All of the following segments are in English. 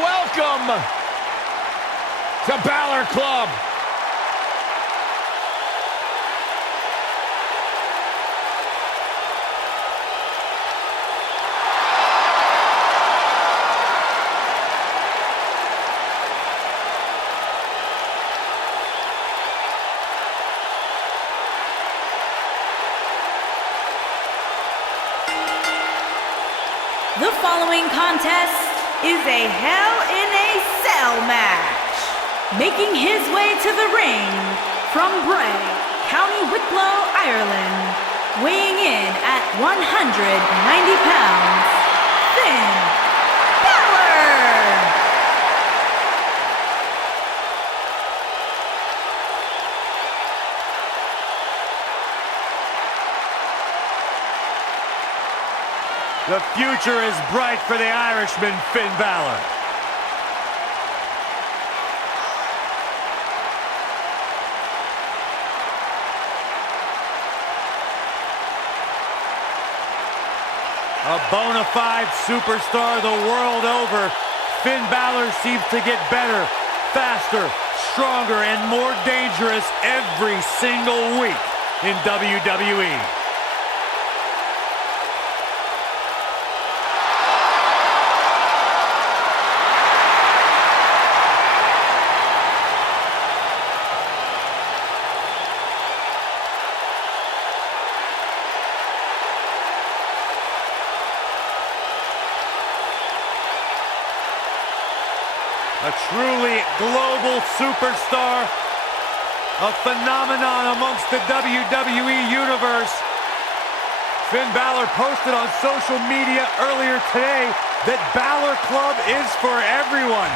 welcome to Balor Club. The following contest is a Hell in a Cell match. Making his way to the ring from Bray, County Wicklow, Ireland, weighing in at 190 pounds, Finn Balor! The future is bright for the Irishman, Finn Balor. A bona fide superstar the world over, Finn Balor seems to get better, faster, stronger, and more dangerous every single week in WWE. A truly global superstar, a phenomenon amongst the WWE Universe. Finn Balor posted on social media earlier today that Balor Club is for everyone,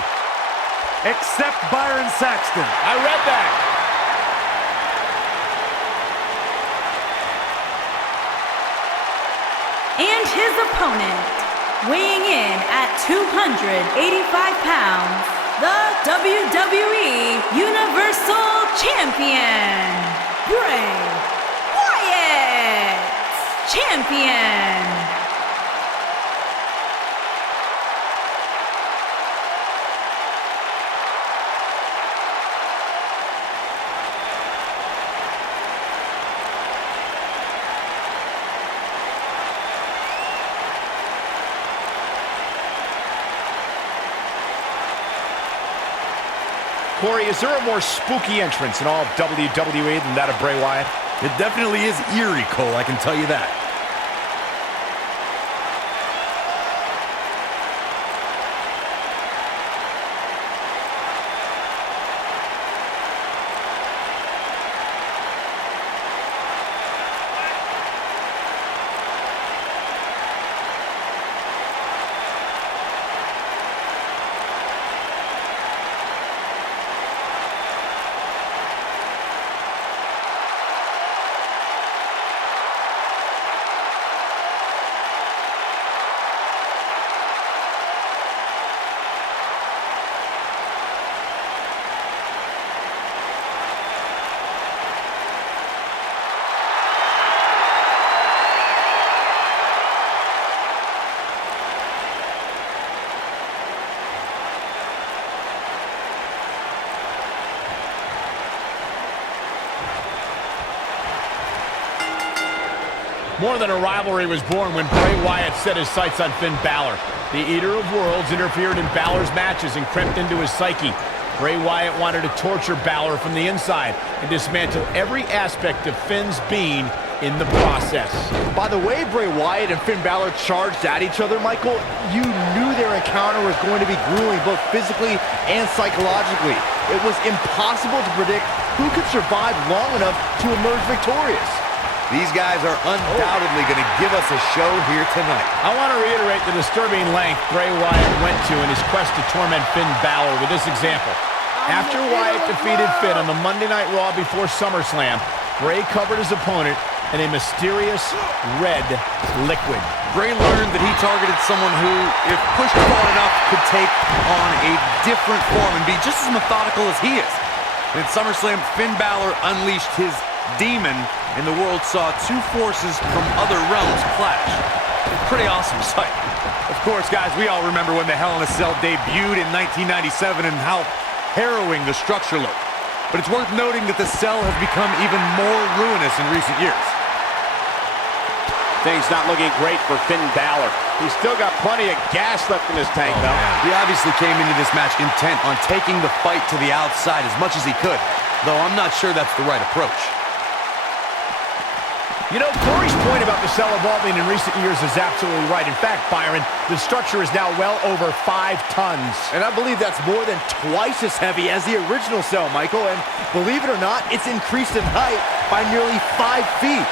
except Byron Saxton. I read that. And his opponent, weighing in at 285 pounds, the WWE Universal Champion, Bray Wyatt, Champion. Corey, is there a more spooky entrance in all of WWE than that of Bray Wyatt? It definitely is eerie, Cole, I can tell you that. More than a rivalry was born when Bray Wyatt set his sights on Finn Balor. The Eater of Worlds interfered in Balor's matches and crept into his psyche. Bray Wyatt wanted to torture Balor from the inside and dismantle every aspect of Finn's being in the process. By the way Bray Wyatt and Finn Balor charged at each other, Michael, you knew their encounter was going to be grueling both physically and psychologically. It was impossible to predict who could survive long enough to emerge victorious. These guys are undoubtedly going to give us a show here tonight. I want to reiterate the disturbing length Bray Wyatt went to in his quest to torment Finn Balor with this example. After Wyatt defeated Finn on the Monday Night Raw before SummerSlam, Bray covered his opponent in a mysterious red liquid. Bray learned that he targeted someone who, if pushed far enough, could take on a different form and be just as methodical as he is. In SummerSlam, Finn Balor unleashed his demon, and the world saw two forces from other realms clash. pretty awesome sight. Of course, guys, we all remember when the Hell in a Cell debuted in 1997 and how harrowing the structure looked. But it's worth noting that the cell has become even more ruinous in recent years. Things not looking great for Finn Balor. He's still got plenty of gas left in his tank, though. Man. He obviously came into this match intent on taking the fight to the outside as much as he could, though I'm not sure that's the right approach. You know, Corey's point about the cell evolving in recent years is absolutely right. In fact, Byron, the structure is now well over 5 tons. And I believe that's more than twice as heavy as the original cell, Michael. And believe it or not, it's increased in height by nearly 5 feet.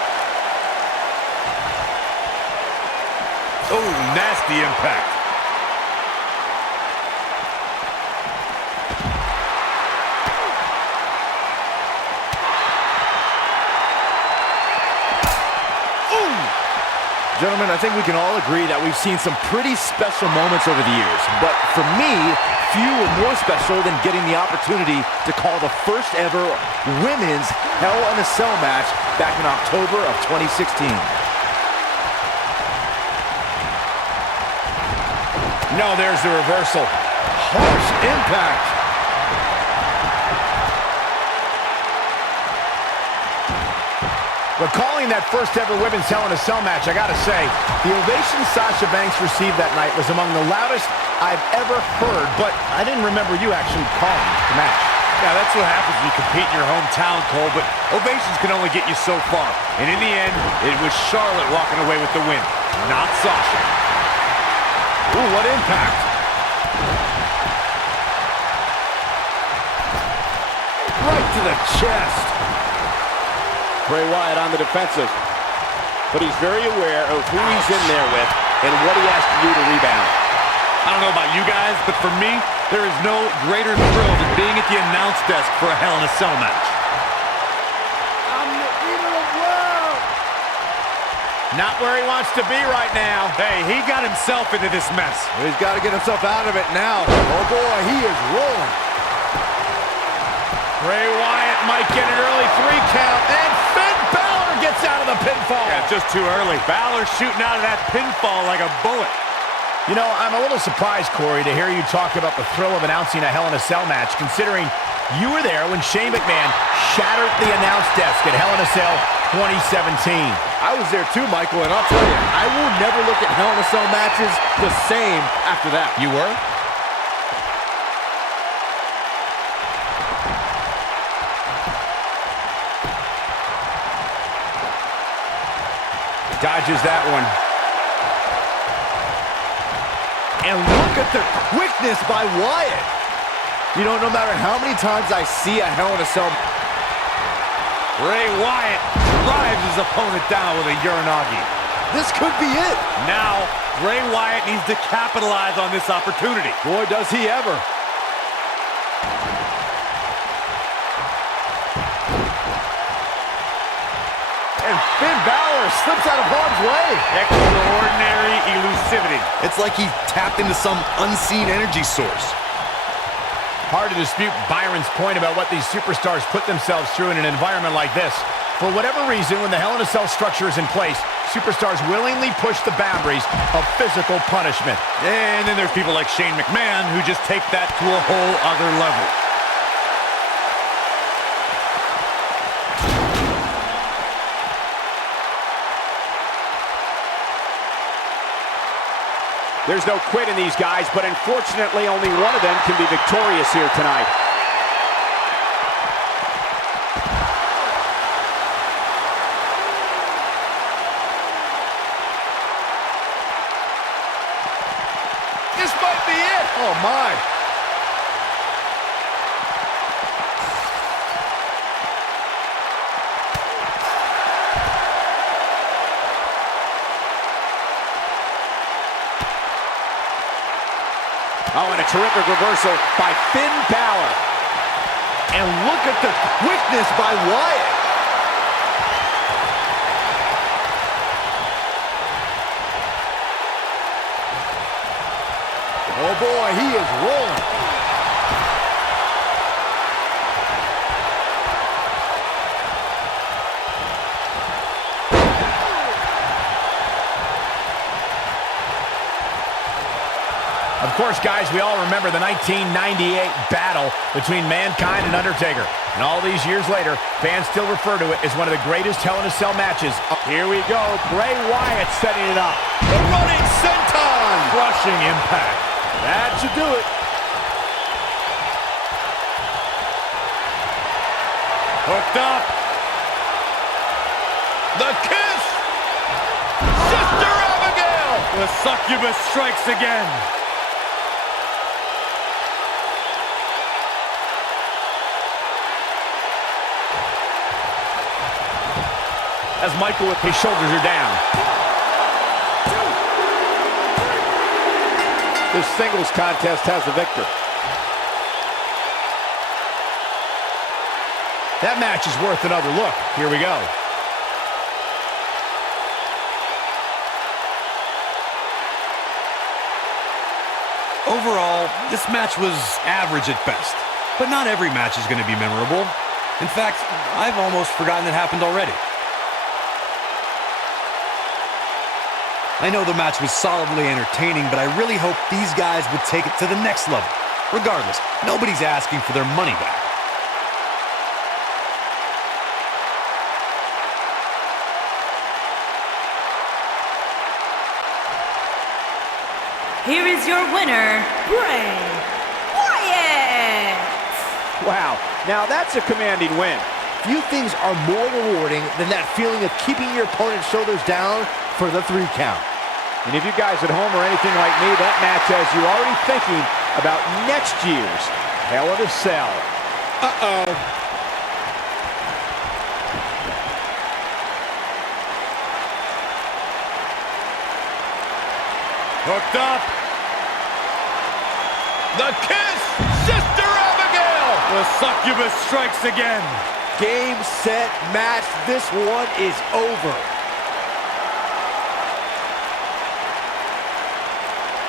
Oh, nasty impact. Gentlemen, I think we can all agree that we've seen some pretty special moments over the years. But for me, few were more special than getting the opportunity to call the first ever women's Hell in a Cell match back in October of 2016. No, there's the reversal. Harsh impact. Recalling that first ever women's Hell in a Cell match, I gotta say, the ovation Sasha Banks received that night was among the loudest I've ever heard, but I didn't remember you actually calling the match. Yeah, that's what happens when you compete in your hometown, Cole, but ovations can only get you so far. And in the end, it was Charlotte walking away with the win, not Sasha. Ooh, what impact. Right to the chest. Bray Wyatt on the defensive, but he's very aware of who he's in there with and what he has to do to rebound. I don't know about you guys, but for me, there is no greater thrill than being at the announce desk for a Hell in a Cell match. I'm the eater of world. Not where he wants to be right now. Hey, he got himself into this mess. He's got to get himself out of it now. Oh boy, he is rolling. Bray Wyatt might get an early 3 count, and Finn Balor gets out of the pinfall. Yeah, just too early. Balor shooting out of that pinfall like a bullet. You know, I'm a little surprised, Corey, to hear you talk about the thrill of announcing a Hell in a Cell match, considering you were there when Shane McMahon shattered the announce desk at Hell in a Cell 2017. I was there too, Michael, and I'll tell you, I will never look at Hell in a Cell matches the same after that. You were? Dodges that one. And look at the quickness by Wyatt. You know, no matter how many times I see a Hell in a Cell, Bray Wyatt drives his opponent down with a Uranagi. this could be it. Now, Bray Wyatt needs to capitalize on this opportunity. Boy, does he ever. And Finn Balor slips out of harm's way. Extraordinary elusivity. It's like he tapped into some unseen energy source. Hard to dispute Byron's point about what these superstars put themselves through in an environment like this. For whatever reason, when the Hell in a Cell structure is in place, superstars willingly push the boundaries of physical punishment. And then there's people like Shane McMahon who just take that to a whole other level. There's no quit in these guys, but unfortunately only one of them can be victorious here tonight. This might be it. Oh, my. Oh, and a terrific reversal by Finn Balor. And look at the quickness by Wyatt. Oh boy, he is rolling. Of course, guys, we all remember the 1998 battle between Mankind and Undertaker. And all these years later, fans still refer to it as one of the greatest Hell in a Cell matches. Here we go. Bray Wyatt setting it up. The running senton. Crushing impact. That should do it. Hooked up. The kiss. Sister Abigail. The succubus strikes again. As Michael with his shoulders are down. This singles contest has the victor. That match is worth another look. Here we go. Overall, this match was average at best. But not every match is going to be memorable. In fact, I've almost forgotten it happened already. I know the match was solidly entertaining, but I really hope these guys would take it to the next level. Regardless, nobody's asking for their money back. Here is your winner, Bray Wyatt! Wow, now that's a commanding win. Few things are more rewarding than that feeling of keeping your opponent's shoulders down for the 3 count. And if you guys at home are anything like me, that match has you already thinking about next year's Hell in a Cell. Uh-oh. Hooked up. The kiss! Sister Abigail! The succubus strikes again. Game, set, match. This one is over.